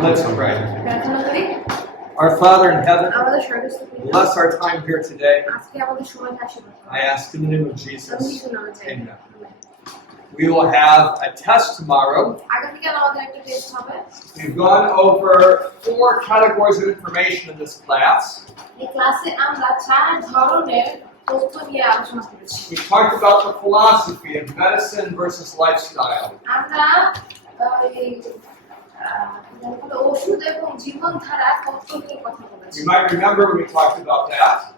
Let's pray. Our Father in heaven, bless our time here today. I ask in the name of Jesus. Amen. We will have a test tomorrow. We've gone over 4 categories of information in this class. We talked about the philosophy of medicine versus lifestyle. You might remember when we talked about that.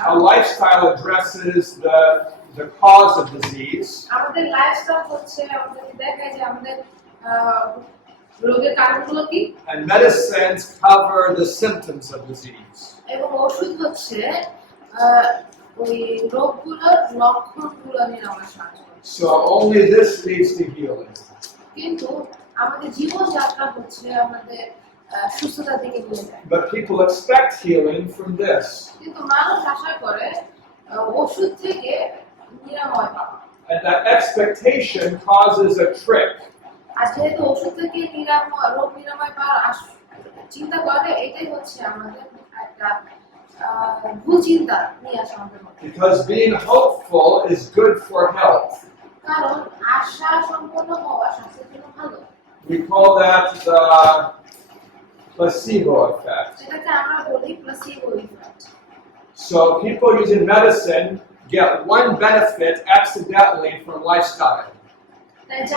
How lifestyle addresses the cause of disease. And medicines cover the symptoms of disease. So only this leads to healing. But people expect healing from this. And that expectation causes a trick. Because being hopeful is good for health. We call that the placebo effect. So people using medicine get one benefit accidentally from lifestyle. That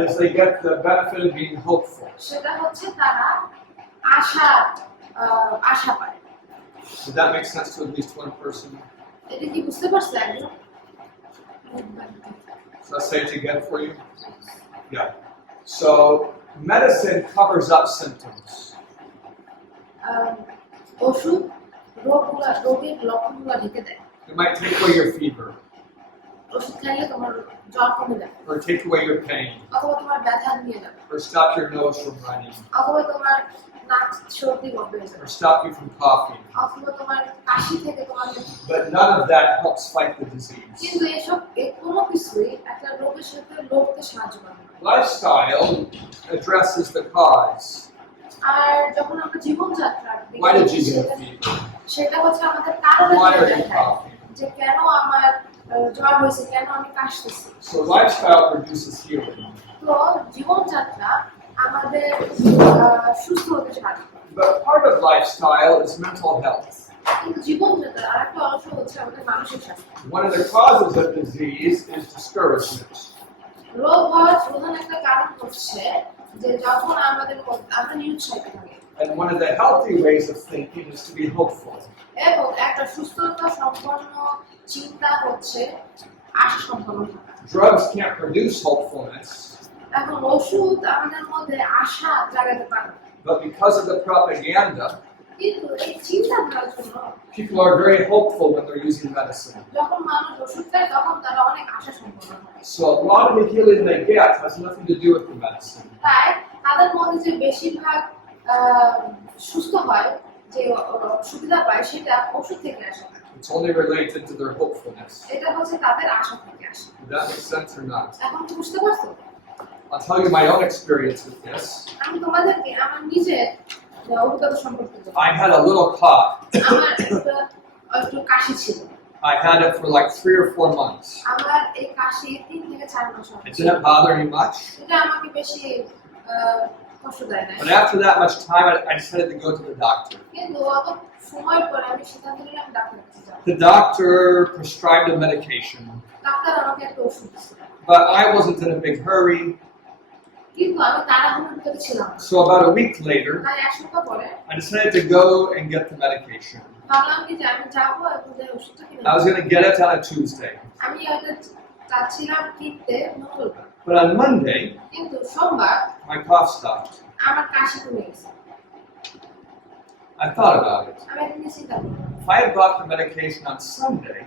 is, they get the benefit of being hopeful. Does that make sense to at least one person? So let's say it again for you. Yeah. So medicine covers up symptoms. It might take away your fever. Or take away your pain. Or stop your nose from running. Or stop you from coughing. But none of that helps fight the disease. Lifestyle addresses the cause. Why did you get a fever? Why are you coughing? So lifestyle produces healing. But part of lifestyle is mental health. One of the causes of disease is discouragement. And one of the healthy ways of thinking is to be hopeful. Drugs can't produce hopefulness. But because of the propaganda, people are very hopeful when they're using medicine. So a lot of the healing they get has nothing to do with the medicine. It's only related to their hopefulness. Does that make sense or not? I'll tell you my own experience with this. I had a little cough. I had it for like 3 or 4 months. It didn't bother me much. But after that much time, I decided to go to the doctor. The doctor prescribed a medication. But I wasn't in a big hurry. So about a week later, I decided to go and get the medication. I was going to get it on a Tuesday. But on Monday, my cough stopped. I thought about it. If I had bought the medication on Sunday,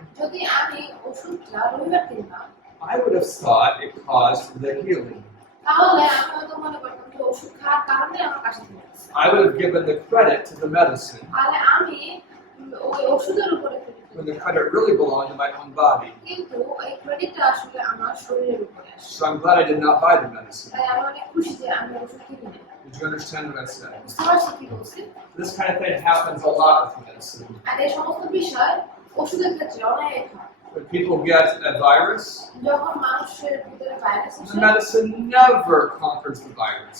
I would have thought it caused the healing. I would have given the credit to the medicine ওই ওষুধের উপরে when the credit really belonged to my own body. কিন্তু এই ক্রেডিটটা আসলে আমার শরীরের উপরে আসে। So I'm glad I did not buy the medicine. তাই আমি অনেক খুশি যে আমি ওষুধ কিনি না। Did you understand what I said? বুঝতে পারছো কি বলছি? This kind of thing happens a lot with medicine. আর এই সমস্ত বিষয় ওষুধের ক্ষেত্রে অনেক হয়। When people get a virus, যখন মানুষের ভিতরে ভাইরাস the আসে, medicine never conquers the virus.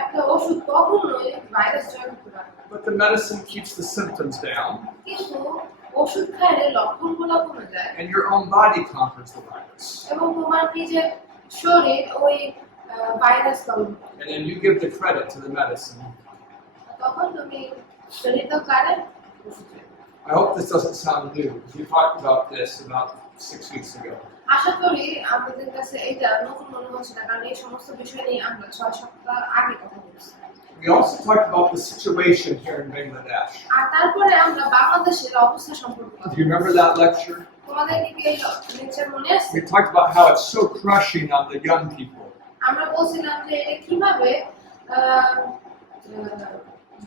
একটা ওষুধ কখনোই ভাইরাস জয় করতে পারে না। But the medicine keeps the symptoms down, কিন্তু ওষুধ খাইলে লক্ষণগুলো কমে যায় and your own body conquers the virus. এবং তোমার নিজের শরীর ওই ভাইরাস দমন করে। And then you give the credit to the medicine. তখন তুমি শরীরটা কাটে ওষুধ খাও। I hope this doesn't sound new, because we talked about this about 6 weeks ago. আশা করি আমাদের কাছে এইটা নতুন মনে হচ্ছে না, কারণ এই সমস্ত বিষয় নিয়ে আমরা 6 সপ্তাহ আগে কথা বলছি। We also talked about the situation here in Bangladesh. আর তারপরে আমরা বাংলাদেশের অবস্থা সম্পর্কে কথা Do you remember that lecture? তোমাদের কি এই লেকচার মনে আছে? We talked about how it's so crushing on the young people. আমরা বলছিলাম যে এটা কিভাবে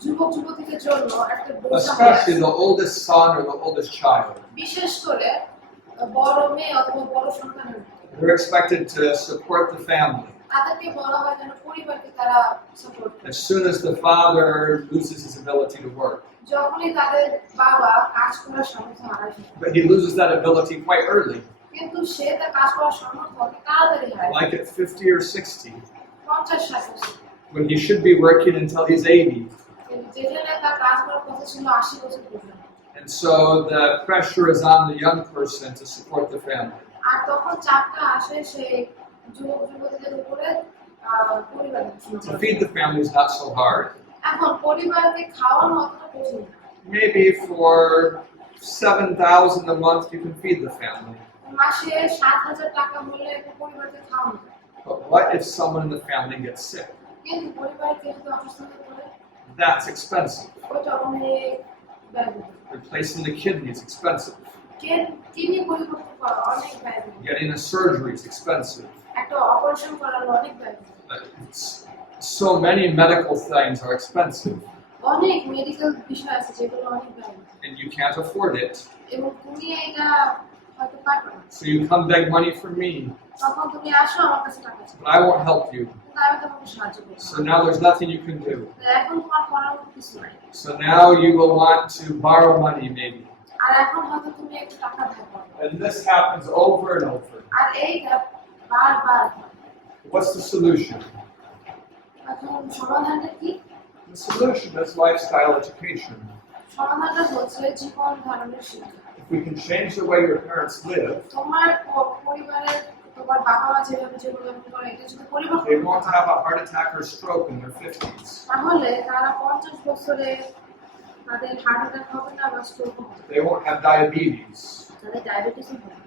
যুবক যুবতীদের জন্য একটা বোঝা, Especially the oldest son or the oldest child. বিশেষ করে বড় মেয়ে অথবা বড় সন্তানের উপর। They're expected to support the family. তাদেরকে বলা হয় যেন পরিবারকে তারা সাপোর্ট করে। As soon as the father loses his ability to work. যখনই তাদের বাবা কাজ করার সামর্থ্য হারায় ফেলে, But he loses that ability quite early, কিন্তু সে তার কাজ করার সামর্থ্য অনেক তাড়াতাড়ি হারায়, like at 50 or 60, 50-60 বছর, when he should be working until he's 80. যেখানে তার কাজ করার কথা ছিল 80 বছর পর্যন্ত। And so the pressure is on the young person to support the family. আর তখন চাপটা আসে সেই যুবক যুবতীদের উপরে পরিবার দেখাশোনা To করার। feed the family is not so hard. এখন পরিবারকে খাওয়ানো অতটা কঠিন না। Maybe for 7,000 a month you can feed the family. মাসে 7,000 টাকা হলে একটা পরিবারকে খাওয়ানো যায়। But what if someone in the family gets sick? কিন্তু পরিবারের কেউ যদি অসুস্থ হয়ে পড়ে, That's expensive. ওইটা অনেক ব্যয়বহুল। Replacing the kidney is expensive. Kidney পরিবর্তন করা অনেক ব্যয়বহুল। Getting a surgery is expensive. একটা অপারেশন করানো অনেক ব্যয়বহুল। So many medical things are expensive, অনেক মেডিকেল বিষয় আছে যেগুলো অনেক ব্যয়বহুল। and you can't afford it. এবং তুমি এটা হয়তো পারবে না। So you come beg money from me, তখন তুমি আসো আমার কাছে টাকা চাও, but I won't help you. কিন্তু আমি তোমাকে সাহায্য করব So না। now there's nothing you can do. এখন তোমার করার মতো কিছু নাই। So now you will want to borrow money maybe. আর এখন হয়তো তুমি একটু টাকা ধার করবে। And this happens over and over. আর এইটা বারবার হয়। What's the solution? এখন সমাধানটা কি? The solution is lifestyle education. সমাধানটা হচ্ছে জীবন ধারণের শিক্ষা। If we can change the way your parents live, তোমার পরিবারের তোমার বাবা মা যেভাবে জীবনযাপন করে এটা যদি they পরিবর্তন won't হয়, have a heart attack or stroke in their 50s. তাহলে তারা 50 বছরে তাদের হার্ট অ্যাটাক হবে না বা স্ট্রোক হবে না, They won't have diabetes তাদের ডায়াবেটিস হবে না,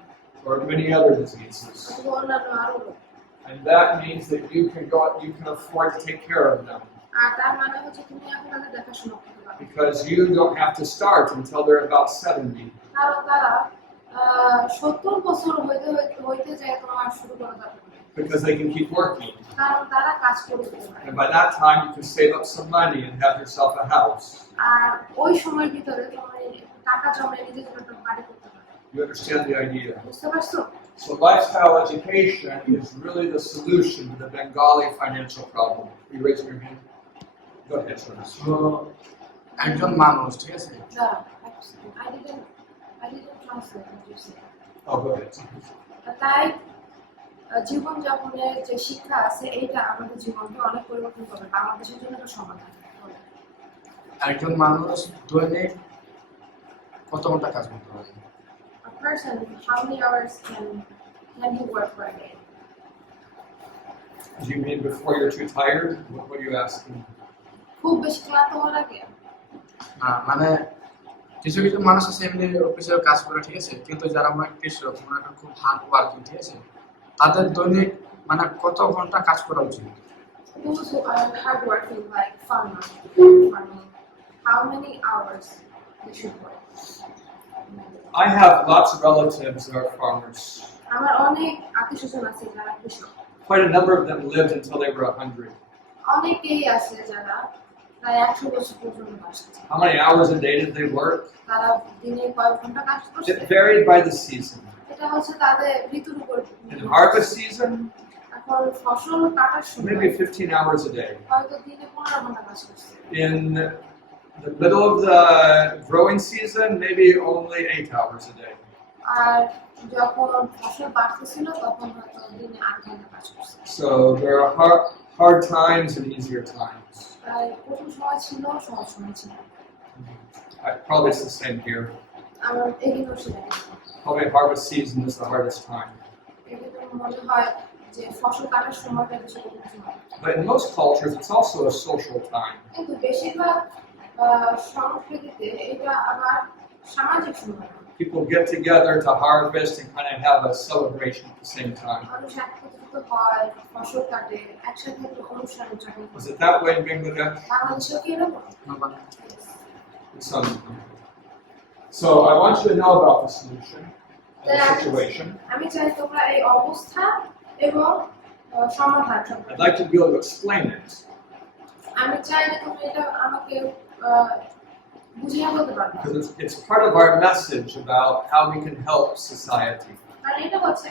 or many other diseases. অথবা অন্যান্য আরো রোগ। And that means that you can afford to take care of them, আর তার মানে হচ্ছে তুমি এখন তাদের দেখাশোনা করতে পারবে, because you don't have to start until they're about 70. কারণ তারা 70 বছর হইতে যায় তোমার শুরু করা যাবে না, Because they can keep working. কারণ তারা কাজ করে যেতে পারে। And by that time, you can save up some money and have yourself a house. আর ওই সময়ের ভিতরে তোমার টাকা জমে নিজের জন্য একটা বাড়ি করতে পারে। You understand the idea? বুঝতে পারছো? So lifestyle education is really the solution to the Bengali financial problem. Are you raising your hand? Go ahead, sir. So, একজন মানুষ, ঠিক আছে? দাঁড়াও, I didn't translate what you said. Oh, go ahead. তাই জীবনযাপনের যে শিক্ষা আছে এইটা আমাদের জীবনকে অনেক পরিবর্তন করবে, বাংলাদেশের জন্য একটা সমাধান। একজন মানুষ দৈনিক কত ঘন্টা কাজ করতে পারে? A person, how many hours can he work per day? Do you mean before you're too tired? What are you asking? খুব বেশি ক্লান্ত হওয়ার আগে? না, মানে কিছু কিছু মানুষ আছে এমনি অফিসের কাজ করে, ঠিক আছে, কিন্তু যারা আমরা কৃষক, ওনারা খুব হার্ড ওয়ার্কিং, ঠিক আছে, তাদের দৈনিক মানে কত ঘন্টা কাজ করা উচিত? Those who are hard working like farming, how many hours they should work? I have lots of relatives that are farmers. আমার অনেক আত্মীয়স্বজন আছে যারা কৃষক। Quite a number of them lived until they were 100. অনেকেই আছে যারা প্রায় 100 বছর পর্যন্ত বাস করছে। How many hours a day did they work? তারা দিনে কয়েক ঘন্টা কাজ করছে? It varied by the season. এটা হচ্ছে তাদের ঋতুর উপর। In harvest season, এখন ফসল কাটার সময় maybe 15 hours a day. হয়তো দিনে 15 ঘন্টা কাজ করছে। In the middle of the growing season, maybe only 8 hours a day. আর যখন ফসল বাড়তেছিল তখন হয়তো দিনে 8 ঘন্টা কাজ করছে। So there are hard times and easier times. তাই কঠিন সময় ছিল, সহজ সময় ছিল। Probably it's the same here. আমার এদিনও ছিল। Probably harvest season is the hardest time. এদিকে মনে হয় যে ফসল কাটার সময়টা বেশি কঠিন সময়। But in most cultures, it's also a social time. কিন্তু বেশিরভাগ সংস্কৃতিতে এটা আবার সামাজিক সময়। People get together to harvest and kind of have a celebration at the same time. মানুষ একত্রিত হয়, ফসল কাটে, একসাথে একটা অনুষ্ঠান উদযাপন করে। Was it that way in Bangladesh? বাংলাদেশেও কি এরকম? So I want you to know about the solution, the situation. আমি চাই তোমরা এই অবস্থা এবং সমাধান সম্পর্কে। I'd like to be able to explain it. আমি চাই যে তোমরা এটা আমাকে বুঝিয়ে বলতে পারবে। Because it's part of our message about how we can help society. কারণ এটা হচ্ছে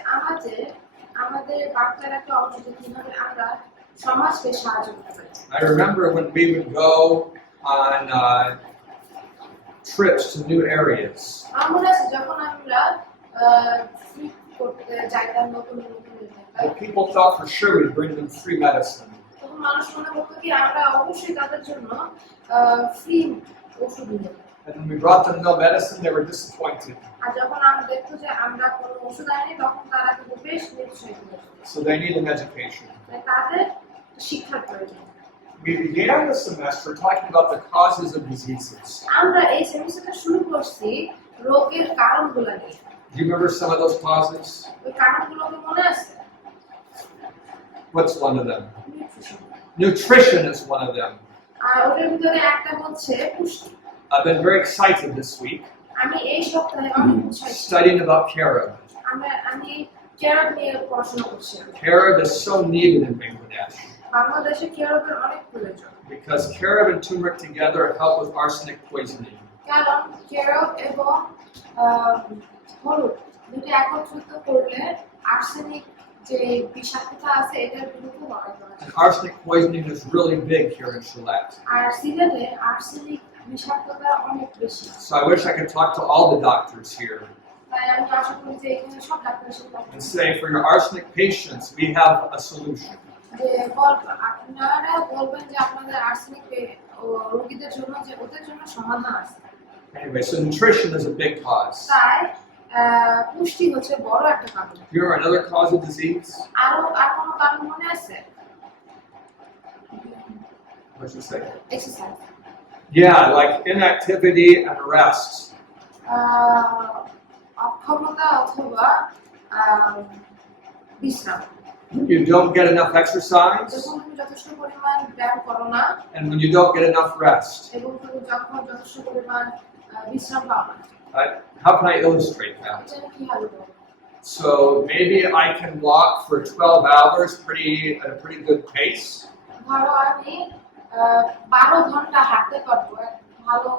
আমাদের বার্তার একটা অংশ যে কিভাবে আমরা সমাজকে সাহায্য করতে পারি। I remember when we would go on trips to new areas. আমার মনে আছে যখন আমরা ট্রিপ করতে যাইতাম নতুন নতুন জায়গায়, People thought for sure we'd bring them free medicine. তখন মানুষ মনে করতো কি আমরা অবশ্যই তাদের জন্য ফ্রি ওষুধ নিয়ে যাব। And when we brought them no medicine, they were disappointed. আর যখন আমরা দেখতো যে আমরা কোনো ওষুধ আনিনি তখন তারা কিন্তু বেশ নিরুৎসাহিত হতো। So they need an education. তাদের শিক্ষার প্রয়োজন। We began the semester talking about the causes of diseases. আমরা এই সেমিস্টারটা শুরু করছি রোগের কারণগুলো নিয়ে। Do you remember some of those causes? ওই কারণগুলো কি মনে আছে? What's one of them? Nutrition is one of them. আর ওটার ভিতরে একটা হচ্ছে পুষ্টি। I've been very excited this week আমি এই সপ্তাহে অনেক উৎসাহিত। studying about carob. আমি ক্যারব নিয়ে পড়াশোনা করছি। Carob is so needed in Bangladesh বাংলাদেশে ক্যারবের অনেক প্রয়োজন। because carob and turmeric together help with arsenic poisoning. কারণ ক্যারব এবং হলুদ দুটো একত্রিত করলে আর্সেনিক যে বিষাক্ততা আছে এটার বিরুদ্ধে লড়াই করা যায়। Arsenic poisoning is really big here in Sylhet. আর সিলেটে আর্সেনিক বিষাক্ততা অনেক বেশি। So I wish I could talk to all the doctors here তাই আমি আশা করি যে এখানে সব ডাক্তারের সাথে কথা and say, for your arsenic patients, we have a solution. যে আপনারা বলবেন যে আপনাদের আর্সেনিক রোগীদের জন্য যে ওদের জন্য সমাধান আছে। Anyway, so nutrition is a big cause. তাই পুষ্টি হচ্ছে বড় একটা কারণ। You remember another cause of disease? আর কোনো কারণ মনে আছে? What did you say? Exercise. Yeah, like inactivity and rest. অক্ষমতা অথবা বিশ্রাম। You don't get enough exercise, যখন তুমি যথেষ্ট পরিমাণ ব্যায়াম করো না and when you don't get enough rest. এবং তুমি যখন যথেষ্ট পরিমাণ বিশ্রাম পাও না। How can I illustrate that? এটা কিভাবে বলবো? So maybe I can walk for 12 hours at a pretty good pace. ধরো আমি 12 ঘন্টা হাঁটতে পারবো ভালো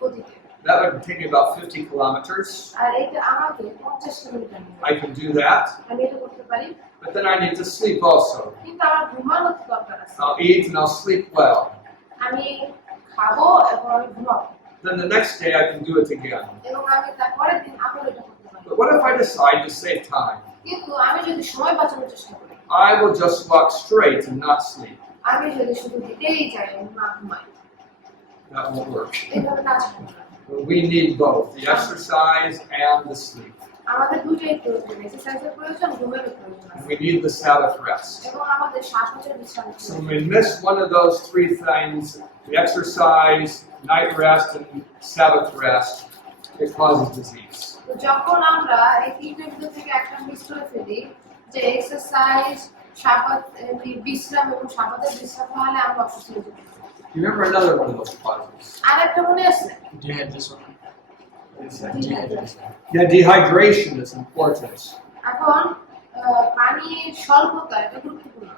গতিতে। That would take me about 50 kilometers. আর এটা আমাকে 50 কিলোমিটার নেবে। I can do that, আমি এটা করতে পারি। but then I need to sleep also. কিন্তু আমার ঘুমানো দরকার আছে। I'll eat and I'll sleep well. আমি খাবো এবং আমি ঘুমাবো। Then the next day I can do it again. এবং আমি তারপরের দিন আবার এটা করতে পারি। But what if I decide to save time? কিন্তু আমি যদি সময় বাঁচানোর চেষ্টা করি, I will just walk straight and not sleep. আমি যদি শুধু হেঁটেই যাই এবং না ঘুমাই, That won't work. এইভাবে কাজ হবে না। We need both, the exercise and the sleep. আমাদের দুটোই প্রয়োজন, এক্সারসাইজের প্রয়োজন, ঘুমেরও প্রয়োজন And আছে। we need the Sabbath rest. এবং আমাদের শ্বাস-প্রশ্বাসের বিশ্রাম So প্রয়োজন। when we miss one of those three things, the exercise, night rest, and Sabbath rest, it causes disease. তো যখন আমরা এই তিনটের ভিতর থেকে একটা মিস করে ফেলি, যে এক্সারসাইজ, বিশ্রাম এবং সাবাতের বিশ্রাম হলে আমরা অসুস্থ হয়ে যাই। You remember another one of those causes? আরেকটা মনে আছে? Dehydration. Yeah, dehydration is important. এখন পানির স্বল্পতা এটা গুরুত্বপূর্ণ।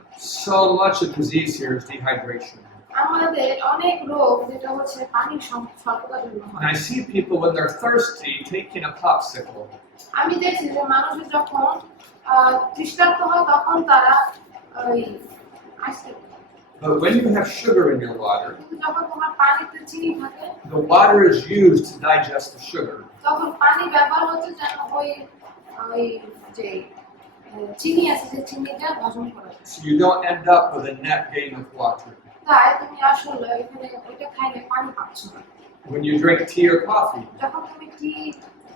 So much of disease here is dehydration. আমাদের অনেক রোগ যেটা হচ্ছে পানির স্বল্পতার জন্য And হয়। I see people when they're thirsty taking a popsicle. আমি দেখছি যে মানুষের যখন তৃষ্ণার্ত হয় তখন তারা ওই ice cream. But when you have sugar in your water, কিন্তু যখন তোমার পানিতে চিনি থাকে the water is used to digest the sugar. তখন পানি ব্যবহার হচ্ছে যেন ওই ওই যে চিনি আছে যে চিনিটা হজম করা যায়। So you don't end up with a net gain of water. তাই তুমি আসলে এখানে ওইটা খাইলে পানি পাচ্ছ না। When you drink tea or coffee, যখন তুমি টি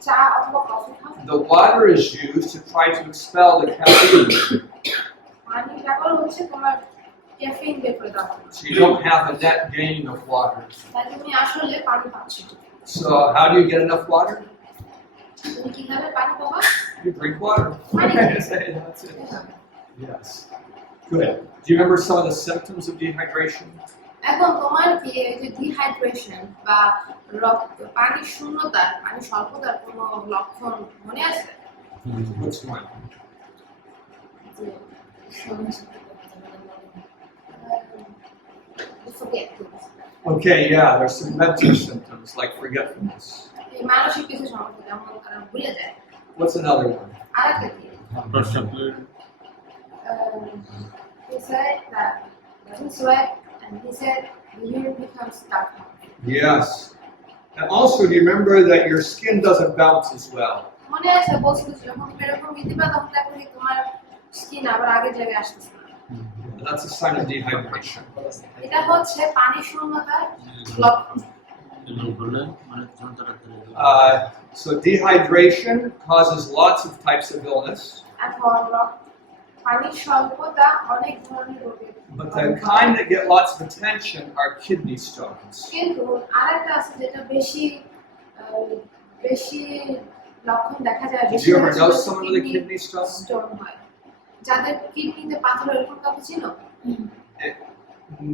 চা অথবা কফি খাও the water is used to try to expel the caffeine. পানি ব্যবহার হচ্ছে তোমার ক্যাফেইন বের করে দেওয়া হয়। So you don't have a net gain of water. তাই তুমি আসলে পানি পাচ্ছ না। So how do you get enough water? তুমি কিভাবে পানি পাবা? You drink water. Money. That's it. Yes. Good. Do you remember some of the symptoms of dehydration? এখন তোমার কি এই যে ডিহাইড্রেশন বা পানি শূন্যতা পানি স্বল্পতার কোনো লক্ষণ মনে আছে? Which one? যে forget things. Okay, yeah, there's some mental symptoms like forgetfulness. এই মানসিক কিছু সমস্যা যেমন তারা ভুলে যায়। What's another one? আরেকটা কি? He said that doesn't sweat, and he said the urine becomes dark. Yes. And also, do you remember that your skin doesn't bounce as well? মনে আছে বলছিল যখন তুমি এরকম দিবা তখন দেখো যে তোমার স্কিন আবার আগের জায়গায় আসতেছে না। That's a sign of dehydration. এটা হচ্ছে পানি শূন্যতার লক্ষণ। So dehydration causes lots of types of illness, এখন পানির স্বল্পতা অনেক ধরনের রোগের but the kind that get lots of attention are kidney stones. কিন্তু আরেকটা আছে যেটা বেশি বেশি লক্ষণ দেখা যায় Did বেশি you ever know someone with a kidney stone? Stone হয় যাদের কিডনিতে পাথর এরকম কাউকে চিনো?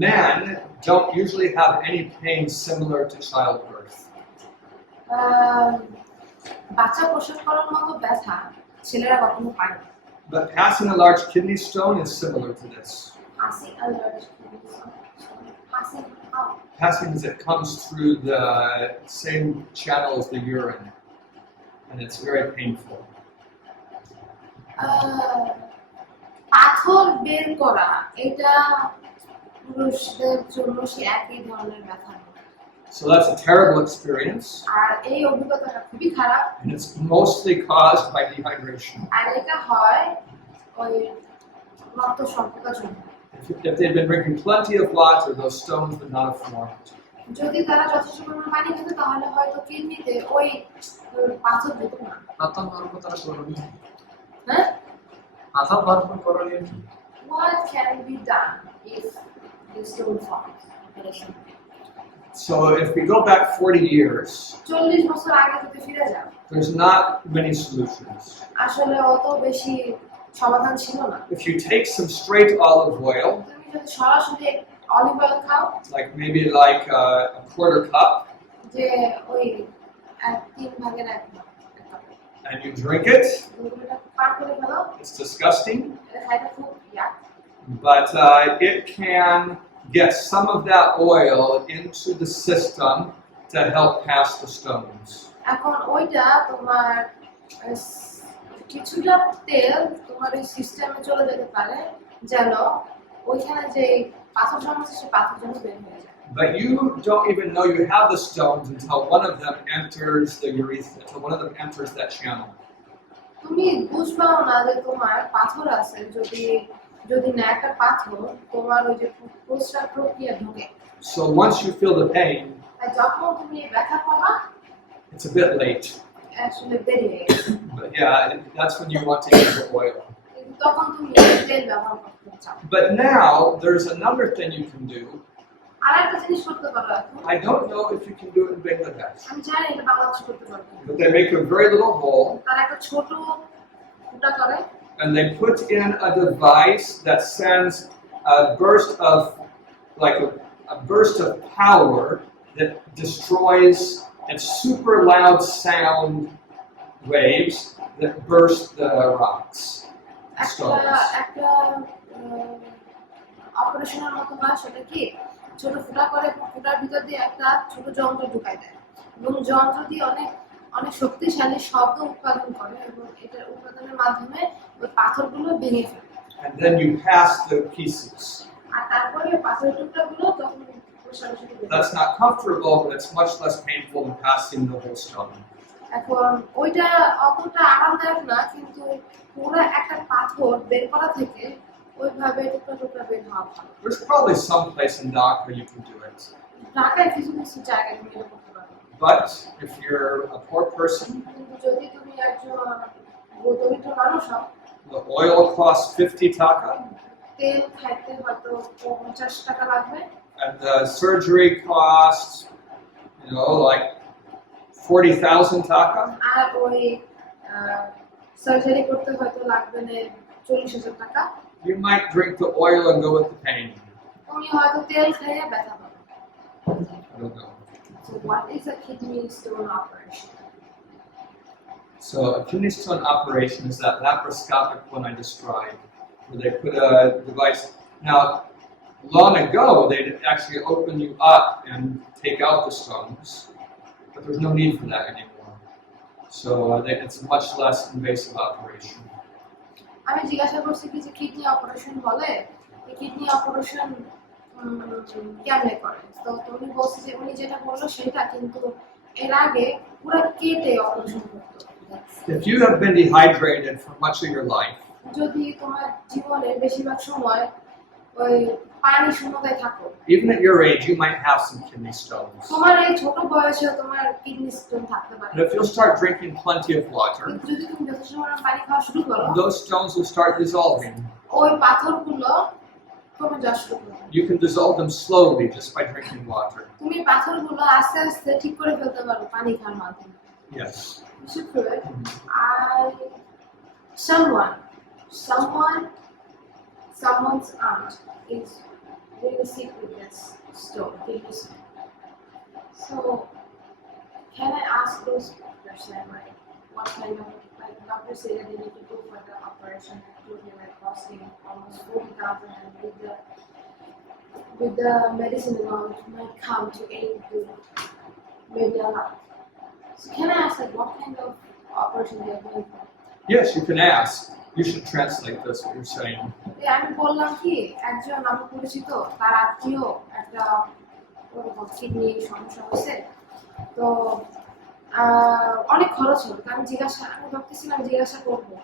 Men don't usually have any pain similar to childbirth. বাচ্চা প্রসব করার মতো ব্যথা ছেলেরা কখনো পায় না। But passing a large kidney stone is similar to this. Passing as it comes through the same channel as the urine, and it's very painful. পাথর বের করা এটা পুরুষদের জন্য সে একই ধরনের ব্যথা। So that's a terrible experience. আর এই অভিজ্ঞতাটা খুবই খারাপ। And it's mostly caused by dehydration. আর এটা হয় ওই রক্ত স্বল্পতার জন্য। If they'd been drinking plenty of water, those stones would not have formed. যদি তারা যথেষ্ট পরিমাণ পানি খেত তাহলে হয়তো কিডনিতে ওই পাথর যেত না। পাথর ভরপুর তারা করণীয়। হ্যাঁ? পাথর ভরপুর করণীয় কি? What can be done if the stone forms? So if we go back 40 years, 40 বছর আগে যদি ফিরে যাও there's not many solutions. আসলে অত বেশি সমাধান ছিল না। If you take some straight olive oil, তুমি যদি সরাসরি অলিভ অয়েল খাও, like maybe like a quarter cup, যে ওই 3 ভাগের 1 cup, and you drink it, এটা পান করে ফেলো, it's disgusting, এটা খাইতে খুব but it can get some of that oil into the system to help pass the stones. এখন ওইটা তোমার কিছুটা তেল তোমার এই সিস্টেমে চলে যেতে পারে যেন ওইখানে যে পাথর জন্মাচ্ছে সে পাথর যেন বের হয়ে যায়। But you don't even know you have the stones until one of them enters the urethra, until one of them enters that channel. তুমি বুঝবাও না যে তোমার পাথর আছে যদি না একটা পাথর তোমার ওই যে প্রস্রাব প্রক্রিয়া ঢোকে। So once you feel the pain, আর যখন তুমি ব্যথা পাবা, it's a bit late. আসলে দেরি হয়ে গেছে। But yeah, that's when you want to use the oil. কিন্তু তখন তুমি তেল ব্যবহার করতে চাও। But now there's another thing you can do. আরেকটা জিনিস করতে পারো এখন। I don't know if you can do it in Bangladesh. আমি জানি এটা বাংলাদেশে করতে পারবো। But they make a very little hole. তারা একটা ছোট ফুটা করে। And they put in a device that sends a burst of, like a burst of power that destroys and super loud sound waves that burst the rocks, stones. একটা অপারেশনের মতো হয় সেটা কি ছোট ফুটা করে ফুটার ভিতর দিয়ে একটা ছোট যন্ত্র ঢুকায় দেয় এবং যন্ত্র দিয়ে অনেক অনেক শক্তিশালী শব্দ উৎপাদন করে এবং এটার উৎপাদনের মাধ্যমে ওই পাথরগুলো ভেঙে ফেলে। And then you pass the pieces. আর তারপরে পাথরের টুকরাগুলো তখন সরাসরি That's not comfortable, but it's much less painful than passing the whole stone. এখন ওইটা অতটা আরামদায়ক না, কিন্তু পুরো একটা পাথর বের করা থেকে ওইভাবে টুকরা টুকরা বের হওয়া ভালো। There's probably some place in Dhaka you can do it. ঢাকায় কিছু কিছু জায়গায় তুমি এটা করতে পারো, But if you're a poor person, কিন্তু যদি তুমি একজন দরিদ্র মানুষ হও, the oil costs 50 taka, তেল খাইতে হয়তো 50 টাকা লাগবে, and the surgery costs, like 40,000 taka. আর ওই সার্জারি করতে হয়তো লাগবে না 40,000 টাকা। You might drink the oil and go with the pain. তুমি হয়তো তেল খেয়ে ব্যথা পাবে। I don't know. So what is a kidney stone operation? So a kidney stone operation is that laparoscopic one I described, where they put a device. Now, long ago, they'd actually open you up and take out the stones, but there's no need for that anymore. So it's a much less invasive operation. আমি জিজ্ঞাসা করছি কি যে kidney operation বলে, এই kidney operation কেমনে করে, তো উনি বলছে যে উনি যেটা বললো সেটা, কিন্তু এর আগে পুরো কেটে অপারেশন করতো। If you have been dehydrated for much of your life, যদি তোমার জীবনে বেশিরভাগ সময় ওই পানি শূন্যতায় থাকো, even at your age, you might have some kidney stones. তোমার এই ছোট বয়সে তোমার কিডনি স্টোন থাকতে পারে, But if you'll start drinking plenty of water, কিন্তু যদি তুমি যথেষ্ট পরিমাণ পানি খাওয়া শুরু করো, those stones will start dissolving. ওই পাথরগুলো কমে যাওয়া শুরু করবে। You can dissolve them slowly just by drinking water. তুমি পাথরগুলো আস্তে আস্তে ঠিক করে ফেলতে পারো পানি খাওয়ার মাধ্যমে। Yes. You should do it. Someone's aunt is really sick with this stone, kidney stone. So, can I ask those person, like, what kind of, like, doctor said that they need to go for the operation, it will be like costing almost 40,000, and with the medicine and all, it might come to 8 to maybe a lot. So can I ask, like, what kind of operation they are going for? Yes, you can ask. You should translate this, what you're saying. আমি বললাম কি, একজন আমার পরিচিত তার আত্মীয় একটা কিডনি সমস্যা হয়েছে, তো অনেক খরচ হলো। আমি ভাবতেছিলাম জিজ্ঞাসা করবো,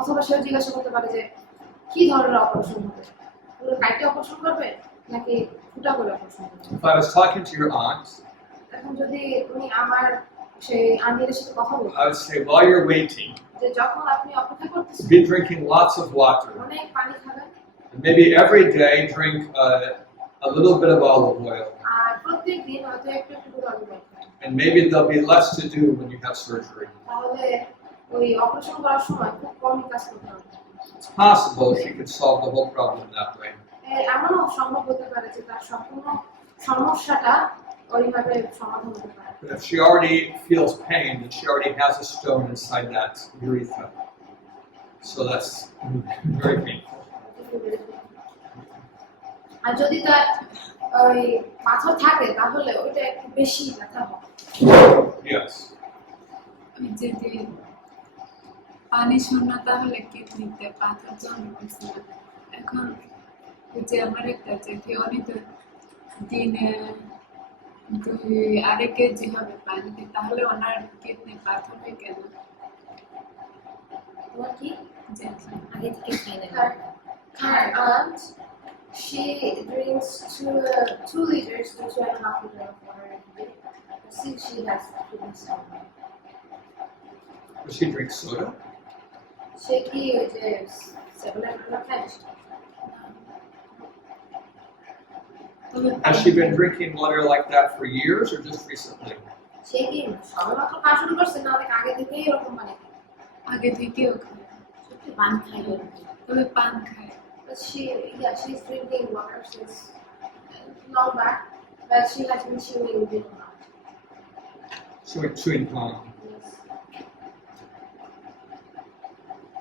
অথবা সেও জিজ্ঞাসা করতে পারে যে কি ধরনের অপারেশন হবে, পুরো কাইটে অপারেশন করবে নাকি ফুটা করে অপারেশন করবে। If I was talking to your aunt, এখন যদি উনি আমার সেই আন্টির সাথে কথা বলতেন, I would say, while you're waiting, যে যখন আপনি অপেক্ষা করতেছেন be drinking lots of water. অনেক পানি খাবেন, And maybe every day drink a little bit of olive oil. আর প্রত্যেকদিন হয়তো একটু একটু করে অলিভ অয়েল খাবেন, And maybe there'll be less to do when you have surgery. তাহলে ওই অপারেশন করার সময় খুব কম কাজ করতে হবে। It's possible she could solve the whole problem that way. এমনও সম্ভব হতে পারে যে তার সম্পূর্ণ সমস্যাটা ওইভাবে সমাধান হতে পারে। But if she already feels pain, then she already has a stone inside that urethra. So that's very painful. আর যদি তার ওই পাথর থাকে তাহলে ওইটা একটু বেশি ব্যথা হয়। Yes. যদি পানি শূন্যতা হলে কিডনিতে পাথর জন্মাচ্ছে না। এখন যে আমার একটা জেঠি অনেক দিনে 2-2.5 কেজি হবে পানিতে, তাহলে ওনার কিডনি পাথর হয়ে গেল। তোমার কি জেঠি আগে থেকে খাই না? Her aunt, she drinks 2 liters to 2.5 liters of water every day. Since she has kidney stone. Does she drink soda? সে কি ওই যে 7-Eleven খায়? Has she been drinking water like that for years or just recently? সে কি সবেমাত্র খাওয়া শুরু করছে না অনেক আগে থেকেই এরকম পানি খায়? আগে থেকেও খায়, সত্যি পান খায় না। তবে পান খায়। But she's drinking water since long back, but she has been chewing a bit now. Chewing palm. Yes.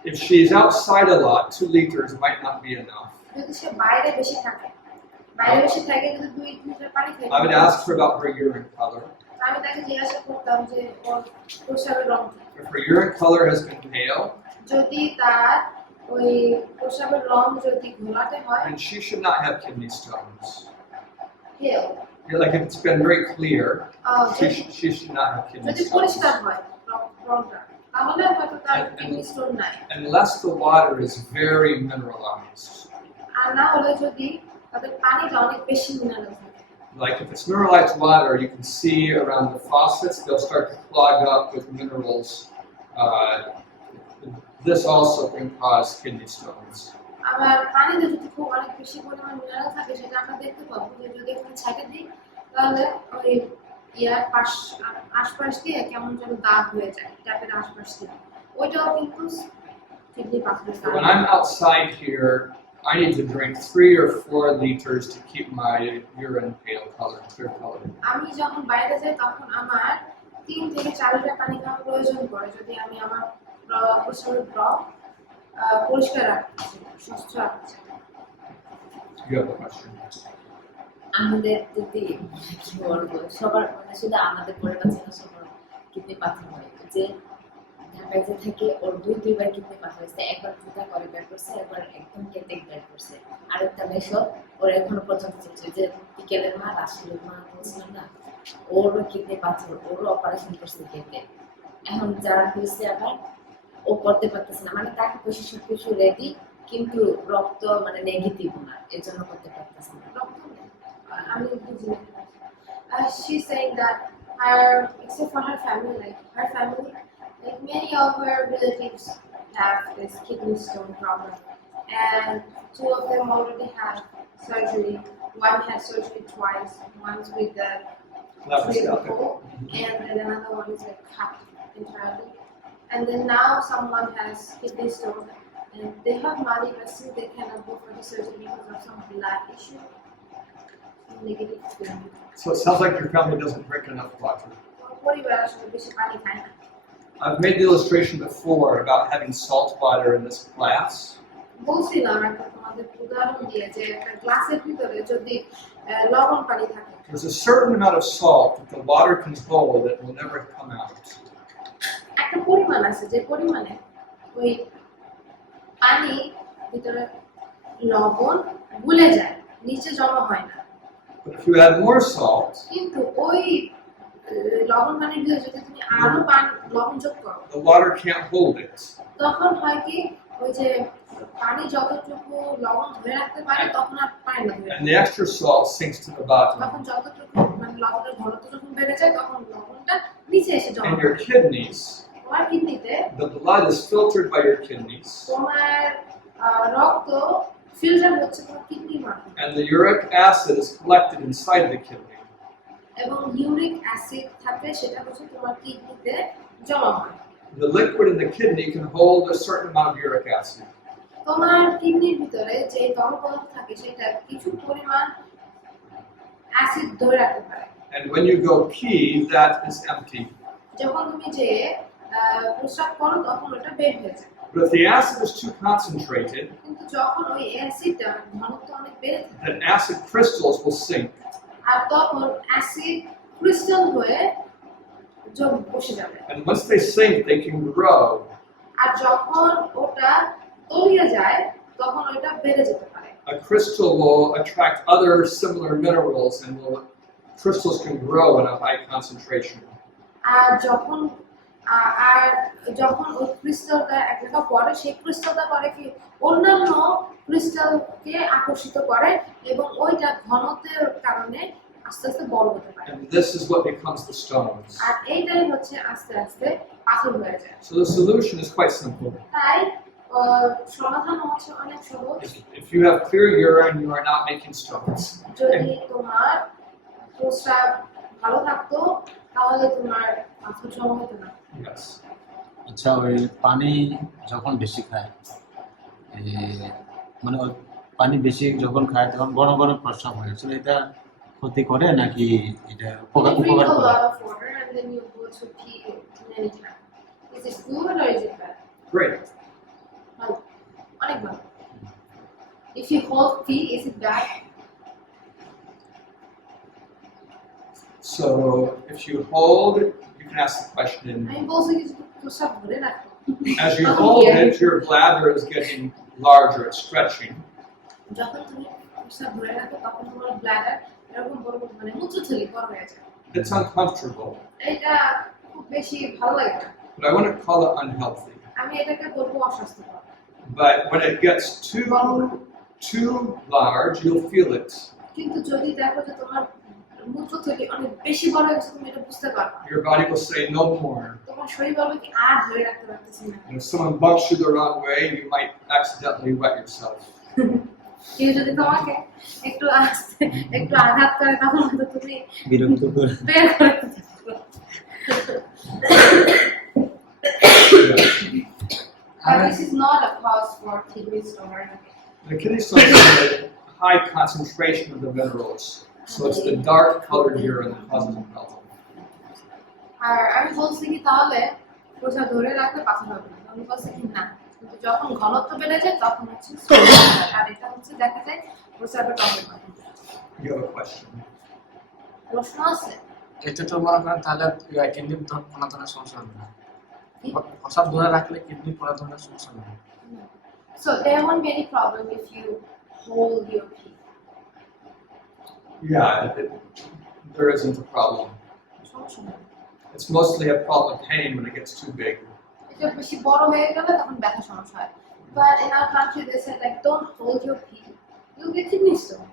If she's outside a lot, 2 liters might not be enough. যদি সে বাইরে বেশি থাকে, বাইরে বসে থাকে কিন্তু 2 লিটার পানি খায়। I would ask her about her urine color. আমি তাকে জিজ্ঞাসা করতাম যে ওর প্রস্রাবের রং কি। If her urine color has been pale, যদি তার ওই প্রস্রাবের রং যদি ঘোলাটে হয়, then she should not have kidney stones. Hell Yeah, like if it's been very clear, যদি she should not have kidney যদি stones. পরিষ্কার হয় রংটা, তাহলে হয়তো তার কিডনি স্টোন নাই। Unless the water is very mineralized. আর না হলে যদি তাদের পানিটা অনেক বেশি মিনারেল থাকে। Like if it's mineralized water, you can see around the faucets, they'll start to clog up with minerals. This also can cause kidney stones. আবার পানিতে যদি খুব অনেক বেশি পরিমাণ মিনারেল থাকে সেটা আমরা দেখতে পাবো যে যদি ওখানে ছেঁকে দিই তাহলে ওই ইয়ার আশপাশ দিয়ে কেমন যেন দাগ হয়ে যায় ট্যাপের আশপাশ দিয়ে, ওইটাও কিন্তু কিডনি পাথরের So কারণ। when I'm outside here, I need to drink 3 or 4 liters to keep my urine pale color, clear color. আমি যখন বাইরে যাই তখন আমার 3 থেকে 4 লিটার পানি খাওয়ার প্রয়োজন পড়ে যদি আমি আমার প্রস্রাবের ড্রপ পরিষ্কার রাখতে চাই, স্বচ্ছ রাখতে চাই। You have a question? আমাদের যদি কি বলবো সবার মানে শুধু আমাদের পরিবার ছিল সবার কিডনি পাথর হয়, যে ঢাকায় যে থাকে ওর 2-2বার কিডনি পাথর হয়েছে, একবার ফুটা করে বের করছে, একবার একদম কেটে বের করছে, আরেকটা মেশো ওর এখনো পর্যন্ত চলছে। যে বিকেলের মা রাশিলের মা বলছিলাম না, ওরও কিডনি পাথর, ওরও অপারেশন করছে কেটে, এখন যারা হয়েছে আবার ও করতে পারতেছে না, মানে তাকে বেশি সবকিছু রেডি কিন্তু রক্ত মানে নেগেটিভ না, এর জন্য করতে পারতেছে না। আমি বুঝি না। She's saying that her, except for her family, like many of her relatives have this kidney stone problem, and 2 of them already had surgery. One had surgery twice, once with the Laparoscopic. hole, and then another one is like cut entirely. And then now someone has kidney stone, and they have money, but still they cannot go for the surgery because of some blood issue. Negative feeling. So it sounds like your family doesn't drink enough water. পরিবার আসলে বেশি পানি খায় না। I've made the illustration before about having salt water in this glass. বলছিলাম একটা তোমাদের উদাহরণ দিয়ে যে একটা গ্লাসের ভিতরে যদি লবণ পানি থাকে, There's a certain amount of salt that the water can hold that will never come out. একটা পরিমাণ আছে যে পরিমাণে ওই পানি ভিতরে লবণ গুলে যায়, নিচে জমা হয় না। But if you add more salt, কিন্তু ওই লবণ পানির ভিতরে যদি তুমি আরো লবণ যোগ করো, the water can't hold it. তখন হয় কি ওই যে পানি যতটুকু লবণ ধরে রাখতে পারে তখন আর পারে না ধরে And the extra salt sinks to the bottom. তখন যতটুকু মানে লবণের ঘনত্ব যখন বেড়ে যায় তখন লবণটা নিচে এসে জমা And হয়। your kidneys, তোমার কিডনিতে the blood is filtered by your kidneys. তোমার রক্ত ফিল্টার হচ্ছে তোমার কিডনির মাধ্যমে, And the uric acid is collected inside the kidney. এবং ইউরিক অ্যাসিড থাকে সেটা হচ্ছে তোমার কিডনিতে জমা হয়। The liquid in the kidney can hold a certain amount of uric acid. তোমার কিডনির ভিতরে যে তরল পদার্থ থাকে সেটা কিছু পরিমাণ অ্যাসিড ধরে রাখতে পারে। And when you go pee, that is empty. যখন তুমি যে প্রস্রাব করো তখন ওটা বের হয়ে যায়। But if the acid is too concentrated, কিন্তু যখন ওই অ্যাসিডটা ঘনত্ব অনেক বেড়ে যায়, then acid crystals will sink. আর তখন অ্যাসিড ক্রিস্টাল হয়ে বসে যাবে। And once they sink, they can grow. আর যখন ওটা তলিয়ে যায় তখন ওটা বেড়ে যেতে পারে। A crystal will attract other similar minerals, and crystals can grow in a high concentration. আর যখন ওই ক্রিস্টালটা এক জায়গায় পড়ে, সেই ক্রিস্টালটা করে কি অন্যান্য ক্রিস্টালকে আকর্ষিত করে এবং ওইটা ঘনত্বের কারণে আস্তে আস্তে বড় হতে পারে। And this is what becomes the stones. আর এইটাই হচ্ছে আস্তে আস্তে পাথর হয়ে যায়। So the solution is quite simple. তাই সমাধান হচ্ছে অনেক সহজ। If you have clear urine, you are not making stones. যদি তোমার প্রস্রাব ভালো থাকতো তাহলে তোমার পাথর জমা হতো না। Yes. আচ্ছা, ওই পানি যখন বেশি খায়, মানে ওই পানি বেশি যখন খায় তখন ঘন ঘন প্রস্রাব হয়, আসলে এটা ক্ষতি করে নাকি এটা উপকার You drink a করে? lot of water and then you go to pee many times. Is it good or is it bad? Great. ভালো, অনেক ভালো। If you hold pee, is it bad? So if you hold, you can ask the question. আমি বলছি কিছু প্রসাব ধরে রাখো As you hold it, your bladder is getting larger, it's stretching. যখন তুমি প্রসাব ধরে রাখো তখন তোমার ব্লাডার এরকম বড় মানে মূত্রথলি বড় হয়ে যায় It's uncomfortable, এটা খুব বেশি ভালো লাগে না but I wouldn't call it unhealthy. আমি এটাকে বলবো অস্বাস্থ্যকর But when it gets too large, you'll feel it. কিন্তু যদি দেখো যে তোমার মূত্রথলি অনেক বেশি বড় হয়ে গেছে তুমি এটা বুঝতে পারবে Your body will say no more. তোমার শরীর বলবে কি আর ধরে রাখতে পারতেছি না And if someone bumps you the wrong way, you might accidentally wet yourself. কেউ যদি তোমাকে একটু একটু আঘাত করে তখন হয়তো তুমি বিরক্ত করে বের করে দিতে But this is not a cause for kidney stone or anything. The kidney stone is a high concentration of the minerals, so it's the dark colored urine that causes the melting. আর আমি বলছি কি তাহলে প্রসাব ধরে রাখলে পাথর হবে না আমি বলছি কি না কিন্তু যখন ঘনত্ব বেড়ে যায় তখন হচ্ছে stone হয়। আর এটা হচ্ছে দেখা যায় প্রসাবের টমেটো হয় You have a question? প্রশ্ন আছে এটা তো মনে করেন তাহলে কিডনি কোনো ধরনের সমস্যা হবে না প্রসাব ধরে রাখলে কিডনি কোনো ধরনের সমস্যা হবে না So there won't be any problem if you hold your pee. Yeah, there isn't a problem. সমস্যা নেই It's mostly a problem of pain when it gets too big. এটা বেশি বড় হয়ে গেলে তখন ব্যথা সমস্যা হয় but in our country they said like don't hold your pee you'll get kidney stone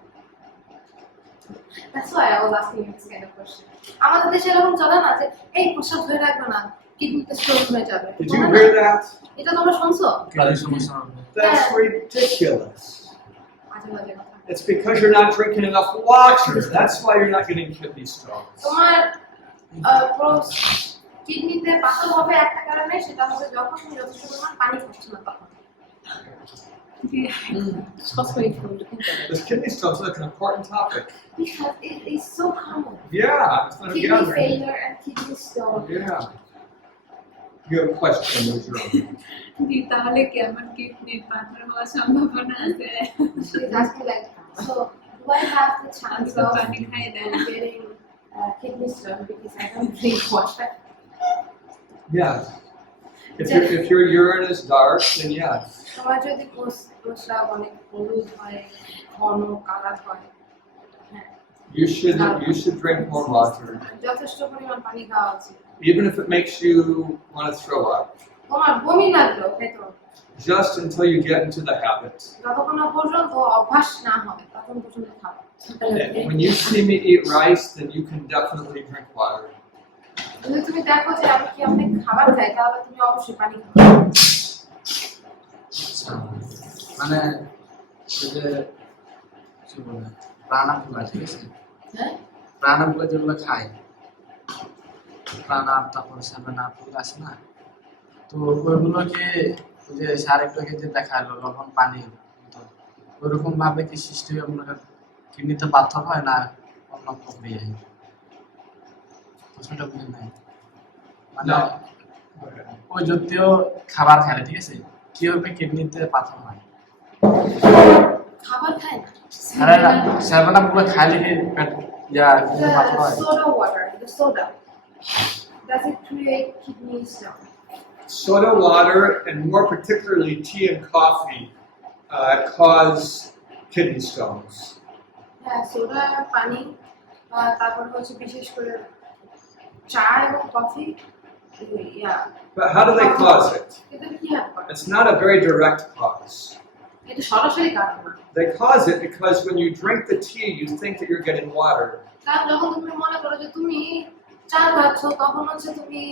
that's why I was asking you this kind of question আমাদের দেশে এরকম চলে না যে এই প্রসাব ধরে রাখবে না কিডনিতে স্টোন হয়ে যাবে Did you hear that? এটা তোমরা শুনছো কিডনির সমস্যা হবে That's ridiculous. আজে বাজে কথা It's because you're not drinking enough water. That's why you're not getting kidney stones. তোমার কিডনিতে পাথর হবে একটা কারণে সেটা হচ্ছে যখন তুমি যথেষ্ট পরিমাণ পানি খাচ্ছ না তখন This kidney stones is an important topic. because it is so common Yeah, it's not a kidney gathering. failure and kidney stone Yeah. You have a question, there's your own. জি তাহলে কি আমার কিডনির পাথর হওয়ার সম্ভাবনা আছে she's asking like so do I have the chance আমি of পানি খাই না getting kidney stone because I don't drink water Yes. If your urine is dark, then yes. তোমার যদি প্রস্রাব অনেক হলুদ হয় ঘন কালার হয় হ্যাঁ You should drink more water. যথেষ্ট পরিমাণ পানি খাওয়া উচিত Even if it makes you want to throw up. তোমার বমি লাগলো খেতে হবে Just until you get into the habit. যতক্ষণ না পর্যন্ত অভ্যাস না হয় ততক্ষণ পর্যন্ত খাও And when you see me eat rice, then you can definitely drink water. যদি তুমি দেখো যে আমি কি অনেক খাবার খাই তাহলে তুমি অবশ্যই পানি খাও মানে ওই যে কি বলে প্রাণাগুলো ঠিক আছে হ্যাঁ প্রাণাগুলো যেগুলো খায় প্রাণাপ তারপর সেভেনাপ এগুলো আছে না তো ওইগুলোকে ওই যে শারীরিকটাকে যে দেখালো লবণ পানি ওইরকম ভাবে কি সৃষ্টি হয় মনে হয় কিডনিতে পাথর হয় না অন্য প্রক্রিয়ায় প্রশ্নটা বুঝে নাই মানে ওই জাতীয় খাবার খায় ঠিক আছে কিভাবে কিডনিতে পাথর হয় খাবার খায় না সেভেনাপ গুলো খাইলে কি পেট কিডনিতে পাথর হয় soda water the soda does it create kidney stone Soda water, and more particularly tea and coffee, cause kidney stones. হ্যাঁ সোডা পানি তারপর হচ্ছে বিশেষ করে চা এবং coffee But how do they cause it? এটা কি হয় It's not a very direct cause. এটা সরাসরি কারণ না They cause it because when you drink the tea, you think that you're getting water. কারণ যখন তুমি মনে করো যে তুমি চা খাচ্ছ তখন হচ্ছে তুমি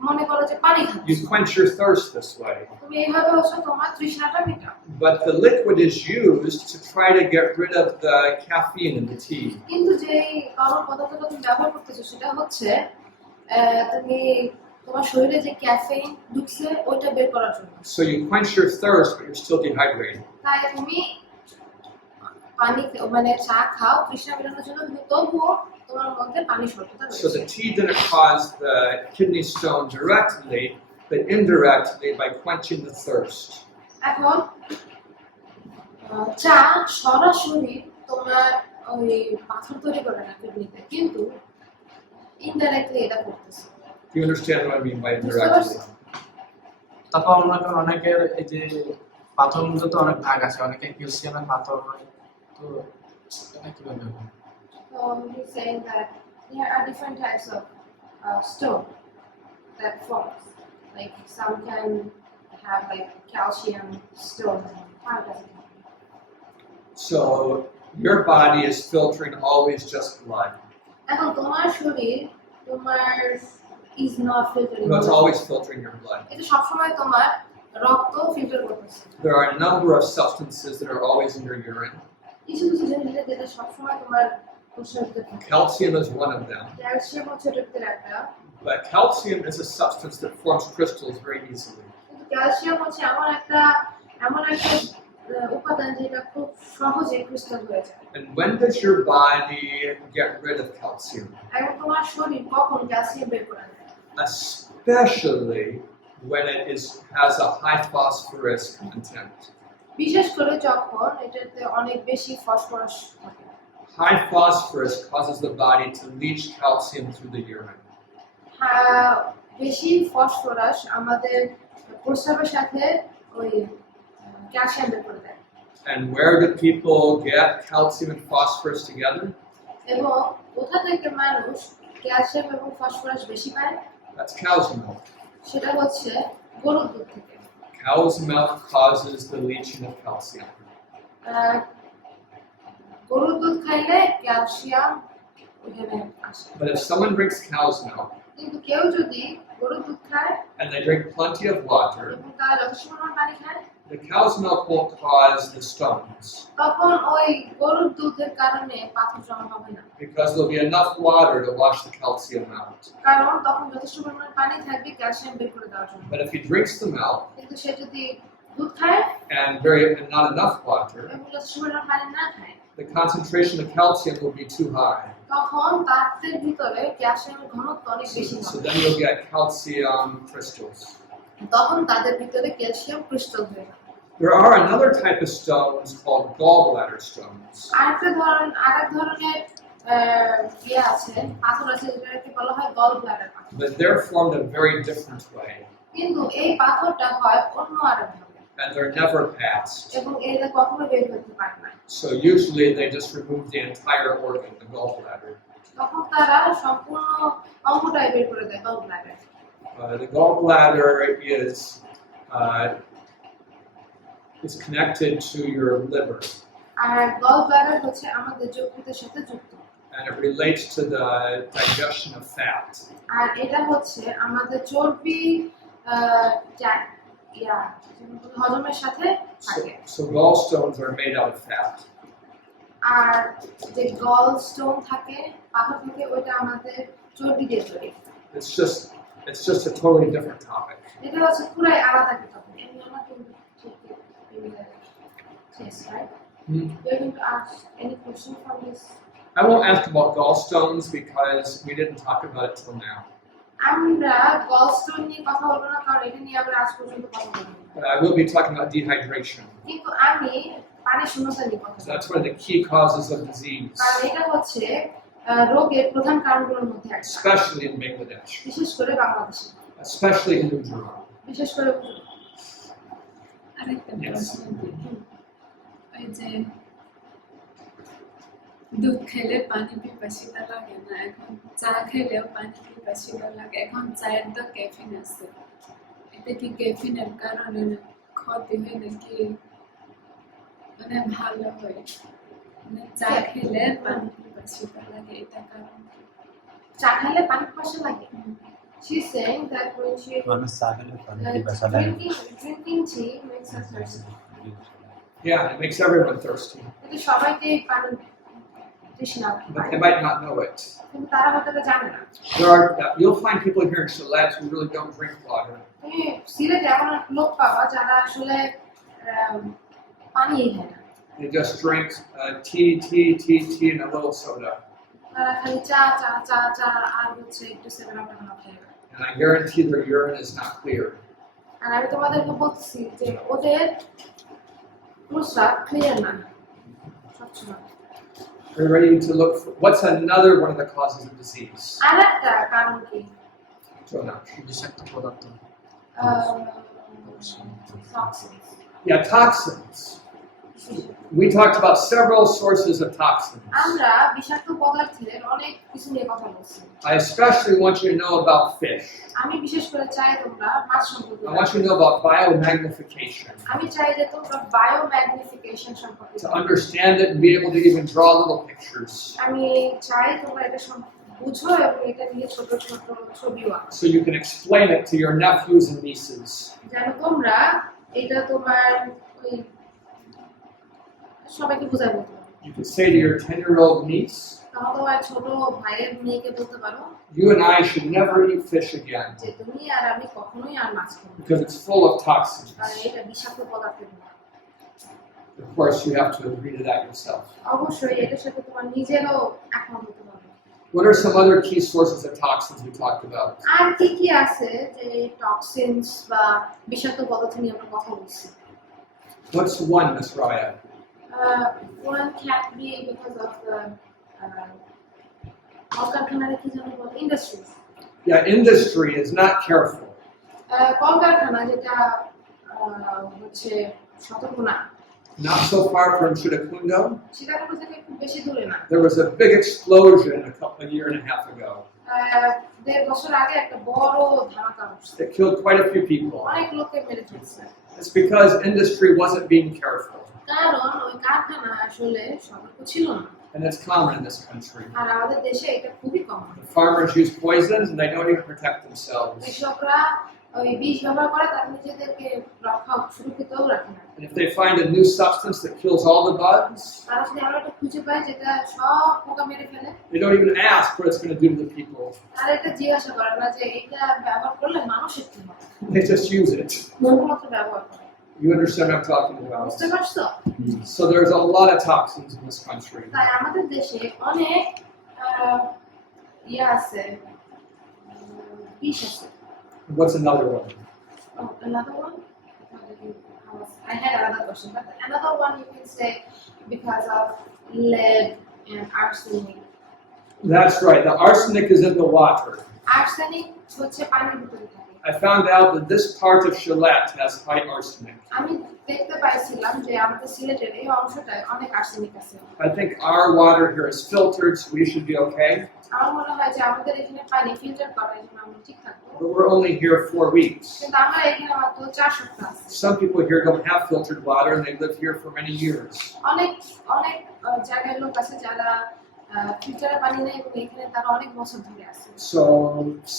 মনে করো যে পানি খাচ্ছ You quench your thirst this way. তুমি এইভাবে হচ্ছে তোমার তৃষ্ণাটা মেটাও But the liquid is used to try to get rid of the caffeine in the tea. কিন্তু যে তরল পদার্থটা তুমি ব্যবহার করতেছো সেটা হচ্ছে তুমি তোমার শরীরে যে ক্যাফেইন ঢুকছে ওইটা বের করার জন্য So you quench your thirst, but you're still dehydrated. তাই তুমি পানি মানে চা খাও তৃষ্ণা মেটানোর জন্য কিন্তু তবুও তোমার মধ্যে পানি স্বল্পতা So রয়েছে the tea didn't cause the kidney stone directly, but indirectly by quenching the thirst. এখন চা সরাসরি তোমার ওই পাথর তৈরি করে না কিডনিতে কিন্তু ইনডাইরেক্টলি এটা করতেছে। Do you understand what I mean by বুঝতে পারছো? indirectly? তারপর মনে করেন অনেকের এই যে পাথরের মধ্যে তো অনেক ভাগ আছে, অনেকে ক্যালসিয়ামের পাথর হয়, তো এটা কিভাবে হয়? So he's saying that there are different types of stone that forms. Like some can have like calcium stone. How does it happen? So your body is filtering always just blood. এখন তোমার শরীর তোমার is not filtering. No, it's always filtering your blood. এটা সবসময় তোমার রক্ত ফিল্টার করতেছে। There are a number of substances that are always in your urine. কিছু কিছু জিনিস যেটা সবসময় তোমার শরীরে থাকে। Calcium is one of them. Calcium হচ্ছে রক্তের একটা। But calcium is a substance that forms crystals very easily. কিন্তু ক্যালসিয়াম হচ্ছে এমন একটা উপাদান যেটা খুব সহজে ক্রিস্টাল হয়ে যায়। And when does your body get rid of calcium? এবং তোমার শরীর কখন ক্যালসিয়াম বের করে দেয়? Especially when it has a high phosphorus content. বিশেষ করে যখন এটাতে অনেক বেশি ফসফরাস থাকে। High phosphorus causes the body to leach calcium through the urine. হ্যাঁ, বেশি ফসফরাস আমাদের প্রস্রাবের সাথে ওই ক্যালসিয়াম বের করে দেয়। And where do people get calcium and phosphorus together? এবং কোথা থেকে মানুষ ক্যালসিয়াম এবং ফসফরাস বেশি পায়? That's cow's milk. সেটা হচ্ছে গরুর দুধ থেকে। Cow's milk causes the leaching of calcium. গরুর দুধ খাইলে ক্যালসিয়াম ওখানে আসে। But if someone drinks cow's milk কিন্তু কেউ যদি গরুর দুধ খায় and they drink plenty of water, এবং তারা যথেষ্ট পরিমাণ পানি খায়, the cow's milk won't cause the stones তখন ওই গরুর দুধের কারণে পাথর জমা হবে না। because there'll be enough water to wash the calcium out. কারণ তখন যথেষ্ট পরিমাণ পানি থাকবে ক্যালসিয়াম বের করে দেওয়ার জন্য। But if he drinks the milk কিন্তু সে যদি দুধ খায় and not enough water, এবং যথেষ্ট পরিমাণ পানি না খায়, the concentration of calcium will be too high. তখন তাদের ভিতরে ক্যালসিয়ামের ঘনত্ব অনেক বেশি So হবে। then you'll get calcium crystals. তখন তাদের ভিতরে ক্যালসিয়াম ক্রিস্টাল হয়ে যাবে। There are another type of stones called gallbladder stones. আরেক ধরনের আছে, পাথর আছে যেটাকে বলা হয় গল ব্লাডার পাথর। But they're formed a very different way, কিন্তু এই পাথরটা হয় অন্য আরেক ভাবে and they're never passed. এবং এটা কখনো বের হতে পারে না। So usually they just remove the entire organ, the gallbladder. তখন তারা সম্পূর্ণ অঙ্গটাই বের করে দেয় gallbladder. The gallbladder is connected to your liver, আর গল ব্লাডার হচ্ছে আমাদের যকৃতের সাথে যুক্ত। and it relates to the digestion of fat. আর এটা হচ্ছে আমাদের চর্বি হজমের সাথে থাকে। So gallstones are made out of fat. আর যে গল স্টোন থাকে, পাথর থাকে, ওইটা আমাদের চর্বি দিয়ে তৈরি। It's just a totally different topic. এটা হচ্ছে পুরাই আলাদা একটা topic. Yes, right? You're going to ask any question from this? I won't ask about gallstones because we didn't talk about it till now. আমরা গলস্টোন নিয়ে কথা বলবো না, কারণ এটা নিয়ে আমরা আজ পর্যন্ত কথা বলিনি। But I will be talking about dehydration. কিন্তু আমি পানি শূন্যতা নিয়ে কথা So বলবো, that's one of the key causes of disease, কারণ এটা হচ্ছে রোগের প্রধান কারণগুলোর মধ্যে একটা, especially in Bangladesh, বিশেষ করে বাংলাদেশে, especially in Gujarat. বিশেষ করে আরেকটা Yes. প্রশ্ন দিই। ওই যে দুধ খেলে পানি পিপাসিতা লাগে না, এখন চা খেলেও পানি পিপাসিতা লাগে। এখন চায়ের তো ক্যাফিন আছে, এটা কি ক্যাফিনের কারণে ক্ষতি হয় নাকি মানে ভালো হয়? মানে চা খেলে পানি পিপাসিতা লাগে, এটা কারণ কি? চা খাইলে পানি পিপাসা লাগে। She's saying that when she drinking tea makes her thirsty. Yeah, it makes everyone thirsty, কিন্তু সবাইকে পানি তৃষ্ণা but they might not know it. কিন্তু তারা হয়তো এটা জানে না। You'll find people here in Sylhet who really don't drink water. তুমি সিলেটে এমন লোক পাবা যারা আসলে পানি খায় না, They just drink tea, and a little soda. তারা খালি চা চা চা চা আর হচ্ছে একটু 7 আপ খানা খায়। And I guarantee their urine is not clear. আর আমি তোমাদেরকে বলছি যে ওদের প্রস্রাব ক্লিয়ার না সবসময়। We're ready to look for what's another one of the causes of disease. আরেকটা কারণ কি? Jonah. বিষাক্ত পদার্থ। Toxins. Yeah, toxins. We talked about several sources of toxins. আমরা বিষাক্ত পদার্থের অনেক কিছু নিয়ে কথা বলছি। I especially want you to know about fish. আমি বিশেষ করে চাই তোমরা মাছ সম্পর্কে I want you to know about biomagnification. আমি চাই যে তোমরা বায়োম্যাগনিফিকেশন সম্পর্কে To understand it and be able to even draw little pictures. আমি চাই তোমরা এটা বুঝো এবং এটা নিয়ে ছোট ছোট ছবিও আঁকো। So you can explain it to your nephews and nieces. যেন তোমরা এটা তোমার ওই সবাইকে বোঝাই বলতে পারো। You can say to your 10-year-old niece, তাহলে তোমার ছোট ভাইয়ের মেয়েকে বলতে পারো you and I should never eat fish again যে তুমি আর আমি কখনোই আর মাছ খাবো না, because it's full of toxins. কারণ এটা বিষাক্ত পদার্থের মধ্যে। Of course, you have to agree to that yourself. অবশ্যই এটার সাথে তোমার নিজেরও একমত হতে হবে। What are some other key sources of toxins we talked about? আর কি কি আছে যে টক্সিনস বা বিষাক্ত পদার্থ নিয়ে আমরা কথা বলছি? What's one, Miss Raya? One can't be because of the কলকারখানার কি জানো বলে industries. Yeah, industry is not careful. কলকারখানা যেটা হচ্ছে সতর্ক না। Not so far from Shirakundo. Sitakunda থেকে খুব বেশি দূরে না। There was a big explosion a year and a half ago. 1.5 বছর আগে একটা বড় ধামাকা হচ্ছে। It killed quite a few people. অনেক লোককে মেরে ফেলছে। It's because industry wasn't being careful. কারণ ওই কারখানা আসলে সতর্ক ছিল না। And it's common in this country. আর আমাদের দেশে এটা খুবই common. The farmers use poisons and they don't even protect themselves. কৃষকরা ওই বিষ ব্যবহার করে তারা নিজেদেরকে সুরক্ষিতও রাখে না। And if they find a new substance that kills all the bugs, তারা যদি আমরা একটা খুঁজে পাই যেটা সব পোকা মেরে ফেলে, they don't even ask what it's going to do to the people. তারা এটা জিজ্ঞাসা করে না যে এটা ব্যবহার করলে মানুষের কি হবে। They just use it. মূলত ব্যবহার করে। You understand what I'm talking about? বুঝতে পারছো? So there's a lot of toxins in this country. তাই আমাদের দেশে অনেক আছে বিষ আছে। What's another one? Oh, another one? I had another question, but another one you can say because of lead and arsenic. That's right. The arsenic is in the water. Arsenic হচ্ছে পানির ভিতরে থাকে। I found out that this part of Gillette has high arsenic. আমি দেখতে পাইছিলাম যে আমাদের সিলেটের এই অংশটায় অনেক আর্সেনিক আছে। I think our water here is filtered, so we should be okay. আমার মনে হয় যে আমাদের এখানে পানি ফিল্টার করা এই জন্য আমরা ঠিক থাকবো। But we're only here 4 weeks. কিন্তু আমরা এখানে মাত্র 4 সপ্তাহ আছি। Some people here don't have filtered water and they live here for many years. অনেক জায়গায় লোক আছে যারা ফিল্টারের পানি নেই এবং এখানে তারা অনেক বছর ধরে আছে। So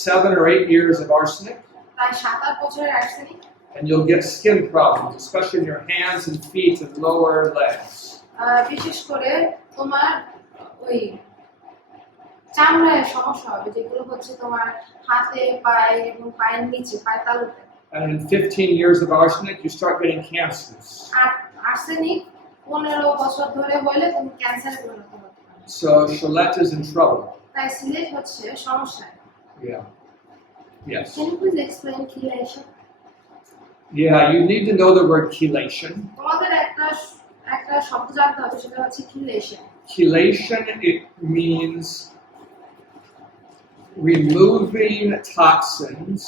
7 or 8 years of arsenic. প্রায় 7-8 বছরের arsenic. And you'll get skin problems, especially in your hands and feet and lower legs. বিশেষ করে তোমার ওই চামড়ায় সমস্যা হবে যেগুলো হচ্ছে তোমার হাতে পায়ে এবং পায়ের নিচে পায়ের তালুতে। And in 15 years of arsenic, you start getting cancers. আর আর্সেনিক 15 বছর ধরে হলে তুমি ক্যান্সারে পরিণত হতে পারো। So Gillette is in trouble. তাই সিলেট হচ্ছে সমস্যা। Yeah. Yes. Can you please explain chelation? Yeah, you need to know the word chelation. তোমাদের একটা শব্দ জানতে হবে সেটা হচ্ছে chelation. Chelation, it means removing toxins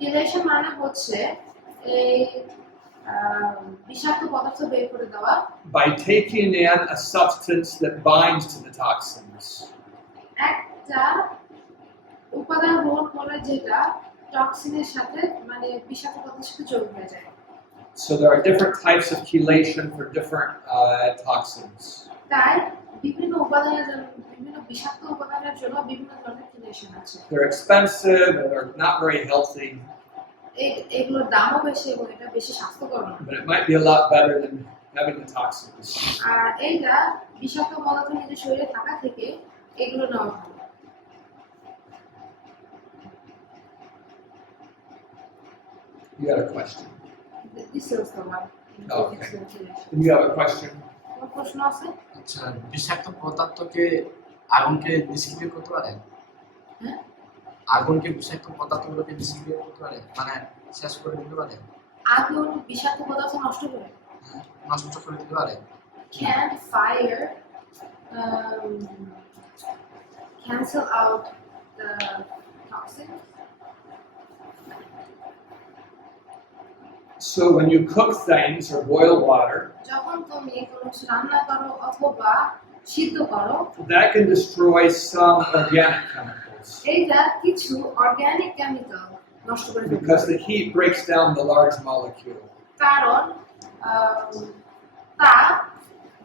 Chelation মানে হচ্ছে এই বিষাক্ত পদার্থ বের করে দেওয়া by taking in a substance that binds to the toxins. একটা উপাদান গ্রহণ করে যেটা টক্সিনের সাথে মানে বিষাক্ত পদার্থের সাথে যোগ হয়ে যায়। So there are different types of chelation for different toxins. তাই বিভিন্ন উপাদানের জন্য বিভিন্ন বিষাক্ত উপাদানের জন্য বিভিন্ন ধরনের chelation আছে। They're expensive and they're not very healthy, এগুলোর দামও বেশি এবং এটা বেশি স্বাস্থ্যকর না। but it might be a lot better than having the toxins. আর এইটা বিষাক্ত পদার্থ নিজের শরীরে থাকা থেকে এগুলো নেওয়া ভালো। You had a question. This is the one. Okay. Do you have a question? কোন প্রশ্ন আছে? আচ্ছা, বিষাক্ত পদার্থকে আগুনকে নিষ্ক্রিয় করতে পারে? হ্যাঁ? আগুনকে বিষাক্ত পদার্থগুলোকে নিষ্ক্রিয় করতে পারে, মানে শেষ করে দিতে পারে? আগুন বিষাক্ত পদার্থ নষ্ট করে? নষ্ট করে দিতে পারে? Can fire cancel out the toxins. So when you cook things or boil water, যখন তুমি কোনো কিছু রান্না করো অথবা সিদ্ধ করো, that can destroy some organic chemicals এইটা কিছু অর্গানিক কেমিক্যাল নষ্ট করে ফেলবে because the heat breaks down the large molecule. কারণ তা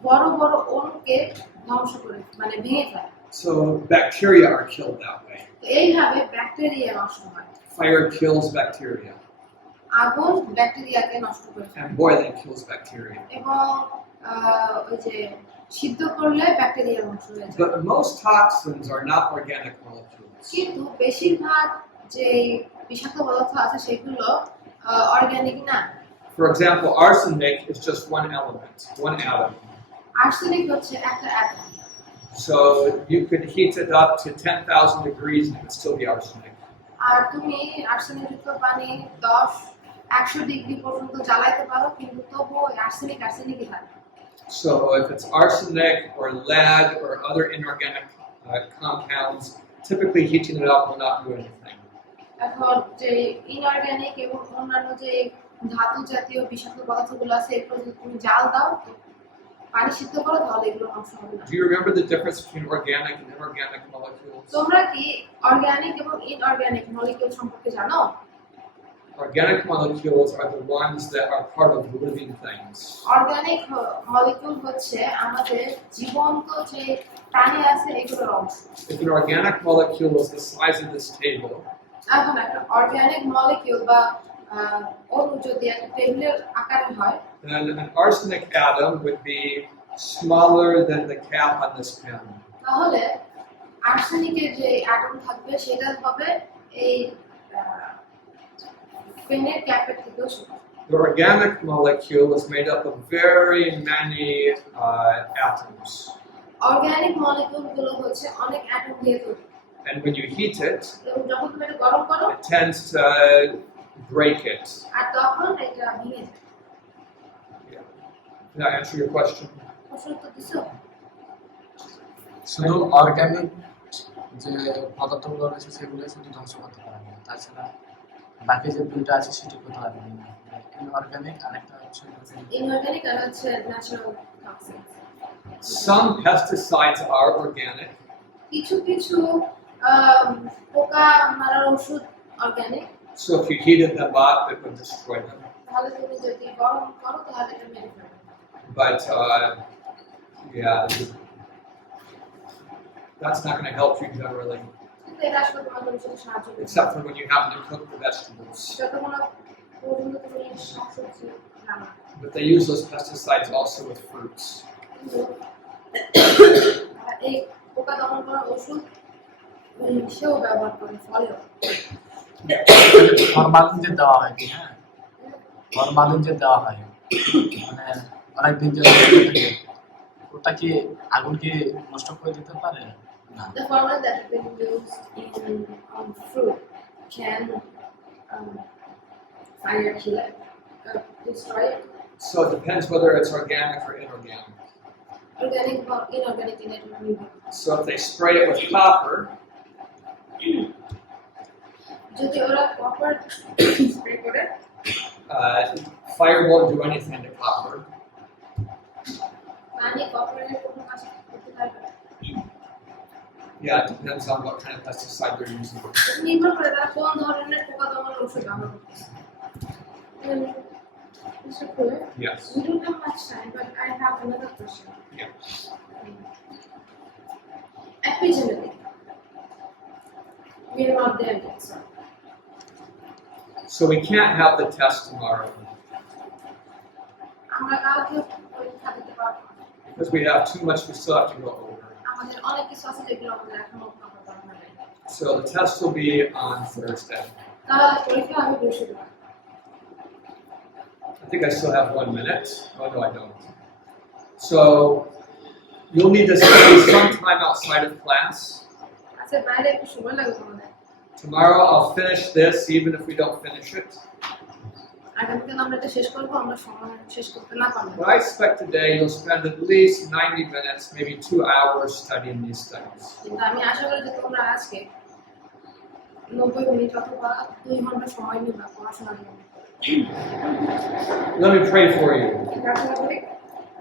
বড় বড় অণুকে ধ্বংস করে মানে ভেঙে ফেলে। So bacteria are killed that way. তো এইভাবে ব্যাকটেরিয়া নষ্ট হয়। Fire kills bacteria, আগুন ব্যাকটেরিয়াকে নষ্ট করে ফেলে and boiling kills bacteria. এবং ওই যে সিদ্ধ করলে ব্যাকটেরিয়া ধ্বংস হয়ে যায়। But most toxins are not organic molecules. কিন্তু বেশিরভাগ যে বিষাক্ত পদার্থ আছে সেগুলো অর্গানিক না। For example, arsenic is just one element, one atom. Arsenic হচ্ছে একটা atom. So you could heat it up to 10,000 degrees and it would still be arsenic. আর তুমি আর্সেনিকযুক্ত পানি 100 ডিগ্রি পর্যন্ত জ্বালাইতে পারো কিন্তু তবুও আর্সেনিকই থাকে। So if it's arsenic or lead or other inorganic compounds, typically heating it up will not do anything. এখন যে ইনঅর্গানিক এবং অন্যান্য যে ধাতু জাতীয় বিষাক্ত পদার্থগুলো আছে এগুলো যদি তুমি জাল দাও পানি সিদ্ধ করো তাহলে এগুলো নষ্ট হবে না। Do you remember the difference between organic and inorganic molecules? তোমরা কি অর্গানিক এবং ইনঅর্গানিক মলিকিউল সম্পর্কে জানো? Organic molecules are the ones that are part of living things. Organic molecule হচ্ছে আমাদের জীবন্ত যে প্রাণী আছে এগুলোর অংশ। If an organic molecule is the size of this table, এখন একটা অর্গানিক মলিকিউল বা অণু যদি একটা টেবিলের আকারে হয় then an arsenic atom would be smaller than the cap on this pen. তাহলে আর্সেনিকের যে অ্যাটম থাকবে সেটা হবে এই পেনের ক্যাপের থেকেও ছোট। The organic molecule is made up of very many atoms. Organic মলিকিউলগুলো হচ্ছে অনেক অ্যাটম দিয়ে তৈরি। And when you heat it, এবং যখন তুমি এটা গরম করো it tends to break it. আর তখন এটা ভেঙে যায়। Did I answer your question? প্রশ্ন তো দিছো? শুধু অর্গানিক যে পদার্থগুলো রয়েছে সেগুলো শুধু ধ্বংস করতে পারবে না, তাছাড়া বাকি যে দুইটা আছে সেটি করতে পারবে না। ইনঅর্গানিক আরেকটা হচ্ছে ইনঅর্গানিক আর হচ্ছে natural toxin. Some pesticides are organic. কিছু কিছু পোকা মারার ওষুধ organic. So if you heated them up, it would destroy them. তাহলে তুমি যদি গরম করো তাহলে এটা মেরে ফেলবে। But yeah, that's not going to help you generally, কিন্তু এটা আসলে তোমাদের সাথে সাহায্য করবে। except for when you happen to cook the vegetables. যতক্ষণ না পর্যন্ত তুমি শাকসবজি রান্না। But they use those pesticides also with fruits. এই পোকা দমন করার ওষুধ সেও ব্যবহার করে ফলেও। ফরমালিন যে দেওয়া হয় কি, হ্যাঁ ফরমালিন যে দেওয়া হয় মানে অনেকদিন যে থাকে ওটা কি আগুন কি নষ্ট করে দিতে পারে না? The formalin that has been used in fruit can fire kill it, destroy it. So it depends whether it's organic or inorganic. Organic or inorganic in it will be. So if they spray it with copper, যদি ওরা copper spray করে fire won't do anything to copper. পানি কপারের কোনো কাজ করতে পারবে না। Yeah, it depends on what kind of pesticide they're using. নির্ভর করে তারা কোন ধরনের পোকা দমন ওষুধ ব্যবহার করতেছে। Mr. Fuller, Yes. we don't have much time, but I have another question. Yeah. Epigenetic. We are not there yet, sir. So we can't have the test tomorrow আমরা কালকে পরীক্ষা দিতে পারবো না। because we have too much we still have to go over. আমাদের অনেক কিছু আছে যেগুলো আমাদের এখনো করা দরকার নেই। So the test will be on Thursday. তাহলে পরীক্ষা হবে বৃহস্পতিবার। I think I still have 1 minute. Oh no, I don't. So you'll need to study some time outside of class. আচ্ছা বাইরে একটু সময় লাগবে তোমাদের। Tomorrow I'll finish this even if we don't finish it. আগামীকাল আমরা এটা শেষ করবো, আমরা সময় শেষ করতে না পারবো। But I expect today you'll spend at least 90 minutes, maybe 2 hours studying these studies. কিন্তু আমি আশা করি যে তোমরা আজকে 90 মিনিট অথবা 2 ঘন্টা সময় নিবা পড়াশোনার জন্য। Let me pray for you. প্রার্থনা করি।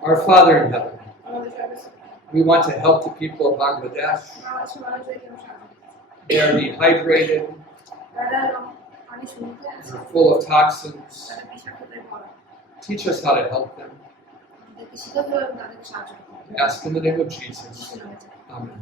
Our Father in heaven, আমাদের সর্বশ্রেষ্ঠ we want to help the people of Bangladesh. বাংলাদেশের মানুষদেরকে আমরা সাহায্য করি। They are dehydrated, তারা পানি শুনতে আছে, they're full of toxins. তারা বিষাক্ততায় ভরা। Teach us how to help them. আমাদেরকে শিখাতে হবে এবং তাদেরকে সাহায্য করতে হবে। We ask in the name of Jesus. যিশুর নামে চাই। Amen.